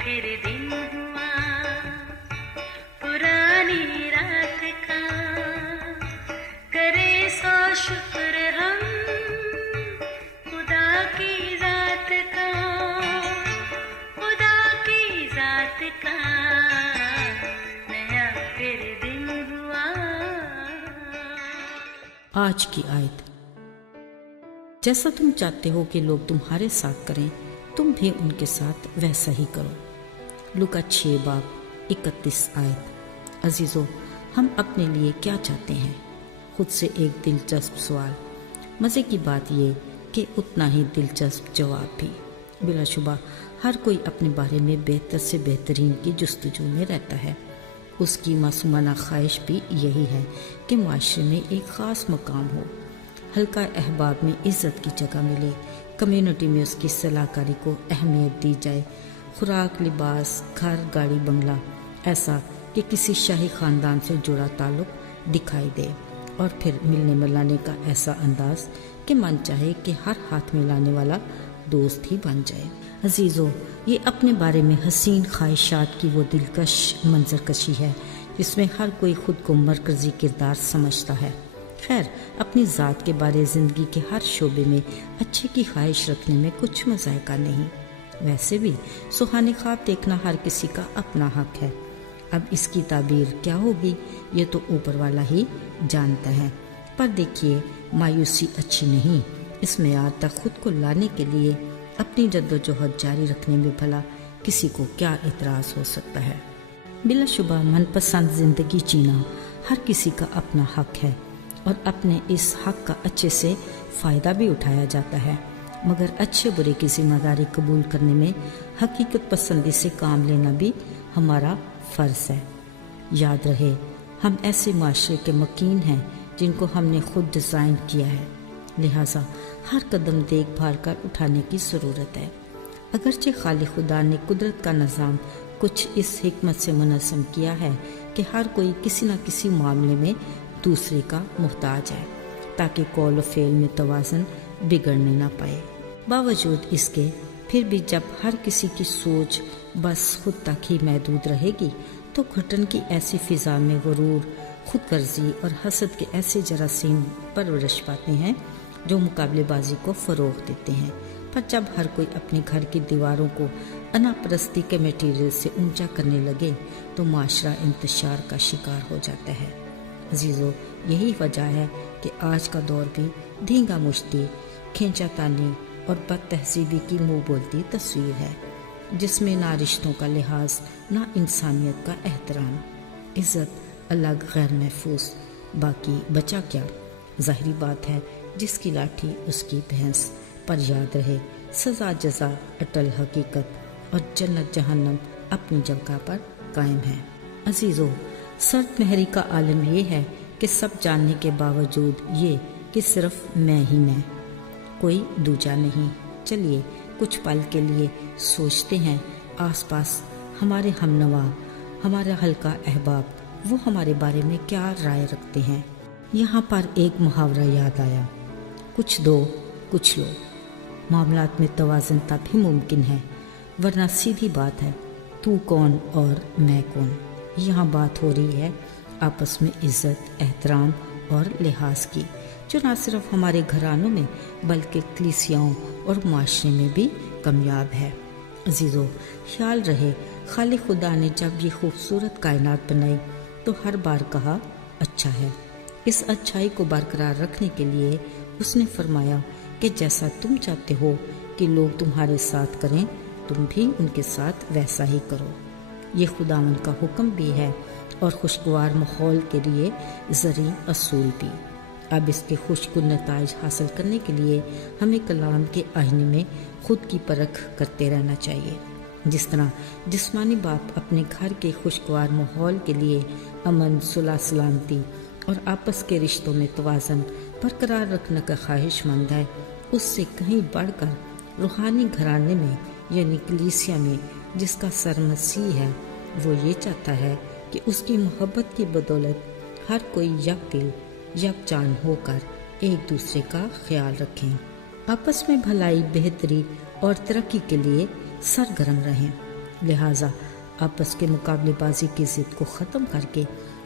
फिर दिन हुआ पुरानी रात का, करे सौ शुक्र हम खुदा की जात का, खुदा की जात का, नया फिर दिन हुआ। आज की आयत। जैसा तुम चाहते हो कि लोग तुम्हारे साथ करें, तुम भी उनके साथ वैसा ही करो। लूका 6:31 आयत। अजीजों, हम अपने लिए क्या चाहते हैं? खुद से एक दिलचस्प सवाल। मज़े की बात ये कि उतना ही दिलचस्प जवाब भी। बिलाशुबा हर कोई अपने बारे में बेहतर से बेहतरीन की जुस्तजू में रहता है। उसकी मासूमाना ख्वाहिश भी यही है कि माशरे में एक ख़ास मकाम हो, हल्का अहबाब में इज़्ज़त की जगह मिले, कम्युनिटी में उसकी सलाहकारी को अहमियत दी जाए, खुराक, लिबास, घर, गाड़ी, बंगला, ऐसा कि किसी शाही ख़ानदान से जुड़ा ताल्लुक़ दिखाई दे, और फिर मिलने मिलाने का ऐसा अंदाज़ कि मन चाहे कि हर हाथ मिलाने वाला दोस्त ही बन जाए। अजीज़ों, ये अपने बारे में हसीन ख्वाहिशात की वो दिलकश मंजरकशी है जिसमें हर कोई खुद को मरकज़ी किरदार समझता है। खैर, अपनी ज़ात के बारे ज़िंदगी के हर शोबे में अच्छे की ख्वाहिश रखने में कुछ मज़ायका नहीं। वैसे भी सुहाने ख्वाब देखना हर किसी का अपना हक है। अब इसकी ताबीर क्या होगी ये तो ऊपर वाला ही जानता है। पर देखिए, मायूसी अच्छी नहीं। इस मेयार तक खुद को लाने के लिए अपनी जद्दोजहद जारी रखने में भला किसी को क्या इतराज़ हो सकता है। बिलाशुबा मनपसंद ज़िंदगी जीना हर किसी का अपना हक है और अपने इस हक का अच्छे से फ़ायदा भी उठाया जाता है, मगर अच्छे बुरे की ज़िम्मेदारी कबूल करने में हकीकत पसंदी से काम लेना भी हमारा फ़र्ज़ है। याद रहे, हम ऐसे माशरे के मकीन हैं जिनको हमने खुद डिज़ाइन किया है, लिहाजा हर कदम देखभाल कर उठाने की ज़रूरत है। अगरचे खाली खुदा ने कुदरत का निज़ाम कुछ इस हिकमत से मुनज़्ज़म किया है कि हर कोई किसी न किसी मामले में दूसरे का मुहताज है, ताकि कौल व फ़ेल में तवाज़ुन बिगड़ने ना पाए। बावजूद इसके फिर भी जब हर किसी की सोच बस खुद तक ही महदूद रहेगी तो घुटन की ऐसी फ़िज़ा में गुरूर, खुदगर्जी और हसद के ऐसे जरासीम परवरिश पाते हैं जो मुकाबलेबाजी को फ़रोग़ देते हैं। पर जब हर कोई अपने घर की दीवारों को अनापरस्ती के मटीरियल से ऊंचा करने लगे तो माशरा इंतशार का शिकार हो जाता है। अजीज़ों, यही वजह है कि आज का दौर भी धींगा मुश्ती, खींचातानी और बदतहज़ीबी की मुँह बोलती तस्वीर है, जिसमें ना रिश्तों का लिहाज, ना इंसानियत का एहतराम। इज़्ज़त अलग गैर महफूज, बाकी बचा क्या? ज़ाहिरी बात है, जिसकी लाठी उसकी भैंस। पर याद रहे, सज़ा जज़ा अटल हकीकत और जन्नत जहन्नम अपनी जगह पर कायम है। अजीज़ों, सर्द महरी का आलम ये है कि सब जानने के बावजूद ये कि सिर्फ मैं ही मैं, कोई दूजा नहीं। चलिए कुछ पल के लिए सोचते हैं, आसपास हमारे हमनवा, हमारा हल्का अहबाब, वो हमारे बारे में क्या राय रखते हैं। यहाँ पर एक मुहावरा याद आया, कुछ दो कुछ लो। मामलात में तवाज़ुन तभी मुमकिन है, वरना सीधी बात है, तू कौन और मैं कौन। यहाँ बात हो रही है आपस में इज़्ज़त, एहतराम और लिहाज की, जो न सिर्फ हमारे घरानों में बल्कि कलीसियाओं और माशरे में भी कामयाब है। अजीज़ों, ख्याल रहे, खाली खुदा ने जब ये खूबसूरत कायनात बनाई तो हर बार कहा अच्छा है। इस अच्छाई को बरकरार रखने के लिए उसने फरमाया कि जैसा तुम चाहते हो कि लोग तुम्हारे साथ करें, तुम भी उनके साथ वैसा ही करो। ये खुदावन का हुक्म भी है और खुशगवार माहौल के लिए ज़री असूल भी। अब इसके खुशकुन नताइज हासिल करने के लिए हमें कलाम के आईने में खुद की परख करते रहना चाहिए। जिस तरह जिस्मानी बाप अपने घर के खुशगवार माहौल के लिए अमन, सुलह सलामती और आपस के रिश्तों में तवाज़ुन बरकरार रखने का ख्वाहिशमंद है, उससे कहीं बढ़कर रूहानी घराने में यानी कलीसिया में जिसका सर मसीह है, वो ये चाहता है कि उसकी मोहब्बत की बदौलत हर कोई यक दिल यकजान होकर एक दूसरे का ख्याल रखें, आपस में भलाई, बेहतरी और तरक्की के लिए सरगर्म रहें। لہٰذا آپس کے مقابلے بازی کی ضد کو ختم کر کے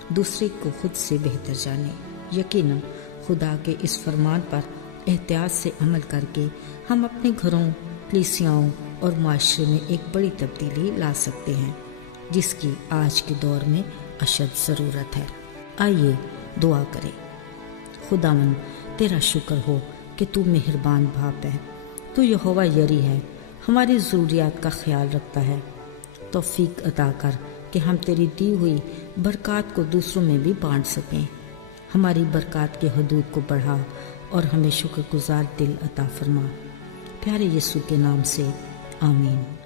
دوسرے کو خود سے بہتر جانیں۔ یقیناً خدا کے اس فرمان پر احتیاط سے عمل کر کے ہم اپنے گھروں، کلیسیاؤں اور معاشرے میں ایک بڑی تبدیلی لا سکتے ہیں، جس کی آج کے دور میں اشد ضرورت ہے۔ آئیے دعا کریں۔ خداوند، تیرا شکر ہو کہ تو مہربان باپ ہے، تو یہوہ یری ہے، ہماری ضروریات کا خیال رکھتا ہے۔ توفیق عطا کر کہ ہم تیری دی ہوئی برکات کو دوسروں میں بھی بانٹ سکیں۔ ہماری برکات کے حدود کو بڑھا اور ہمیں شکر گزار دل عطا فرما۔ پیارے یسوع کے نام سے آمین۔